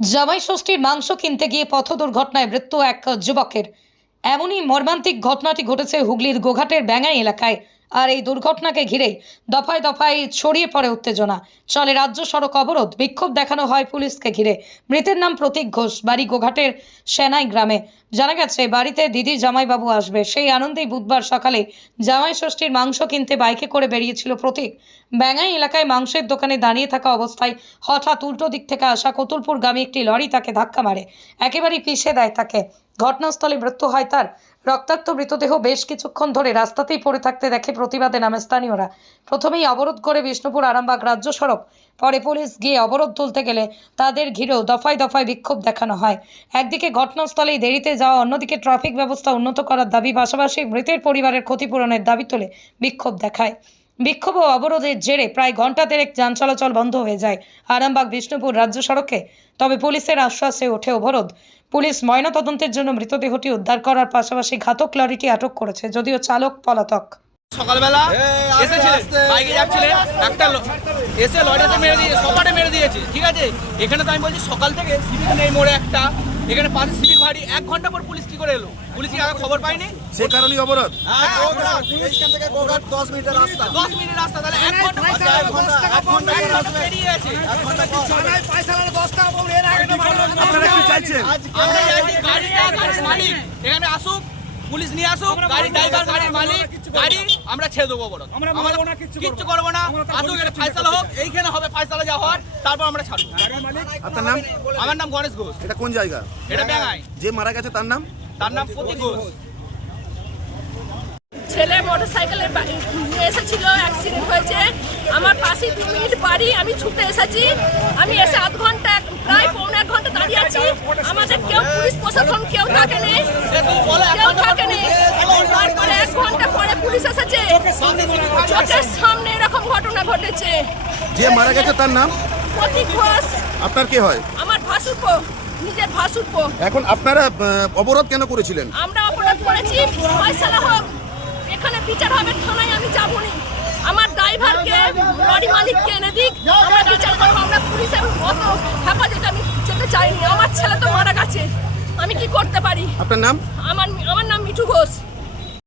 জামাই ষষ্ঠীর মাংস কিনতে গিয়ে পথ দুর্ঘটনায় মৃত্যু এক যুবকের। এমনই মর্মান্তিক ঘটনাটি ঘটেছে হুগলির গোঘাটের ব্যাঙাই এলাকায়। আর এই দুর্ঘটনাকে ঘিরেই দফায় দফায় ছড়িয়ে পড়ে উত্তেজনা। চলে রাজ্য সড়ক অবরোধ, বিক্ষোভ দেখানো হয় পুলিশকে ঘিরে। মৃতের নাম প্রতীক ঘোষ, বাড়ি গোঘাটের সেনাই গ্রামে। জানা গেছে, বাড়িতে দিদি জামাইবাবু আসবে। সেই আনন্দেই বুধবার সকালে জামাই ষষ্ঠীর মাংস কিনতে বাইকে করে বেরিয়েছিল প্রতীক। ব্যাঙাই এলাকায় মাংসের দোকানে দাঁড়িয়ে থাকা অবস্থায় হঠাৎ উল্টো দিক থেকে আসা কতুলপুর কতুলপুরগামী একটি লরি তাকে ধাক্কা মারে। একেবারেই পিষে দেয় তাকে। ঘটনাস্থলে মৃত্যু হয় তার। রক্তাক্ত মৃতদেহ বেশ কিছুক্ষণ ধরে রাস্তাতেই পড়ে থাকতে দেখে প্রতিবাদে নামে স্থানীয়রা। প্রথমেই অবরোধ করে বিষ্ণুপুর আরামবাগ রাজ্য সড়ক, পরে পুলিশ গিয়ে অবরোধ তুলতে গেলে তাদের ঘিরেও দফায় দফায় বিক্ষোভ দেখানো হয়। একদিকে ঘটনাস্থলেই দেরিতে যাওয়া, অন্যদিকে ট্রাফিক ব্যবস্থা উন্নত করার দাবি পাশাপাশি মৃতের পরিবারের ক্ষতিপূরণের দাবি তুলে বিক্ষোভ দেখায়। বিক্ষোভ ও অবরোধের জেরে প্রায় ঘণ্টা দেড়েক যান চলাচল বন্ধ হয়ে যায়। আরামবাগ বিষ্ণুপুর রাজ্য সড়কে। তবে পুলিশের আশ্বাসে ওঠে অবরোধ। পুলিশ ময়নাতদন্তের জন্য মৃতদেহটি উদ্ধার করার পাশাপাশি ঘাতক লরিটি আটক করেছে যদিও চালক পলাতক। সকালবেলা এসেছিলেন বাইকে যাচ্ছিলেন একটা এসে লরিতে মেরে দিয়ে সপাটে মেরে দিয়েছে ঠিক আছে? এখানে তো আমি বলছি সকাল থেকে নেই মোড়ে একটা। এখানে পাশে সিভিক ভারী এক ঘণ্টা পর পুলিশ কি করে এলো? পুলিশ কি আগে খবর পায়নি? সে কারণেই অবরোধ। এইখান থেকে গোঘাট দশ মিনিটের রাস্তা। দশ মিনিট রাস্তা তাহলে এক ঘণ্টা পর এক ঘণ্টা এক ঘণ্টা এক ঘণ্টা পেরিয়ে গেছে। আপনারা কি চাইছেন? আমরা চাইছি গাড়িটা গাড়ির মালিক। এখানে আসুক পুলিশ নিয়ে আসুক গাড়ি ড্রাইভার গাড়ির মালিক গাড়ি আমরা ছেড়ে দেবো বড় আমরা কিচ্ছু করব না। আসুক এটা ফাইসালা হোক এইখানে হবে ফাইসালা যা হওয়ার তারপর আমরা ছাড়বো। আপনার নাম? আমার নাম গণেশ ঘোষ। এটা কোন জায়গা? এটা ব্যাঙাই যে মারা গেছে তার নাম? তার নাম প্রতীক ঘোষ। ছেলে মোটরসাইকেলে এসেছিল অ্যাক্সিডেন্ট হয়েছে। আমার পাশে দু মিনিট বাড়ি আমি ছুটে এসেছি। আমি এসে আধ ঘণ্টা প্রায় পৌনে এক ঘণ্টা দাঁড়িয়ে আছি। আমাদের কেউ পুলিশ প্রশাসন কেউ থাকেনি কেউ থাকেনি তারপরে এক ঘণ্টা পরে পুলিশ এসেছে। চোখের সামনে এরকম ঘটনা ঘটেছে। যে মারা গেছে তার নাম? প্রতীক ঘোষ। আপনার কে হয়? আমার ভাসুরপো নিজের ভাসুরপো এখন আপনারা অবরোধ কেন করেছিলেন? আমরা অপরাধ করেছি। ফয়সালা হোক এখানে বিচার হবে থানায় আমি যাব নি আমার ড্রাইভারকে লরি মালিককে এনে দিক। আমরা বিচার করব আমরা পুলিশের অত হেফাজতে আমি যেতে চাইনি। আমার ছেলে তো মারা গেছে। আমি কি করতে পারি? আপনার নাম?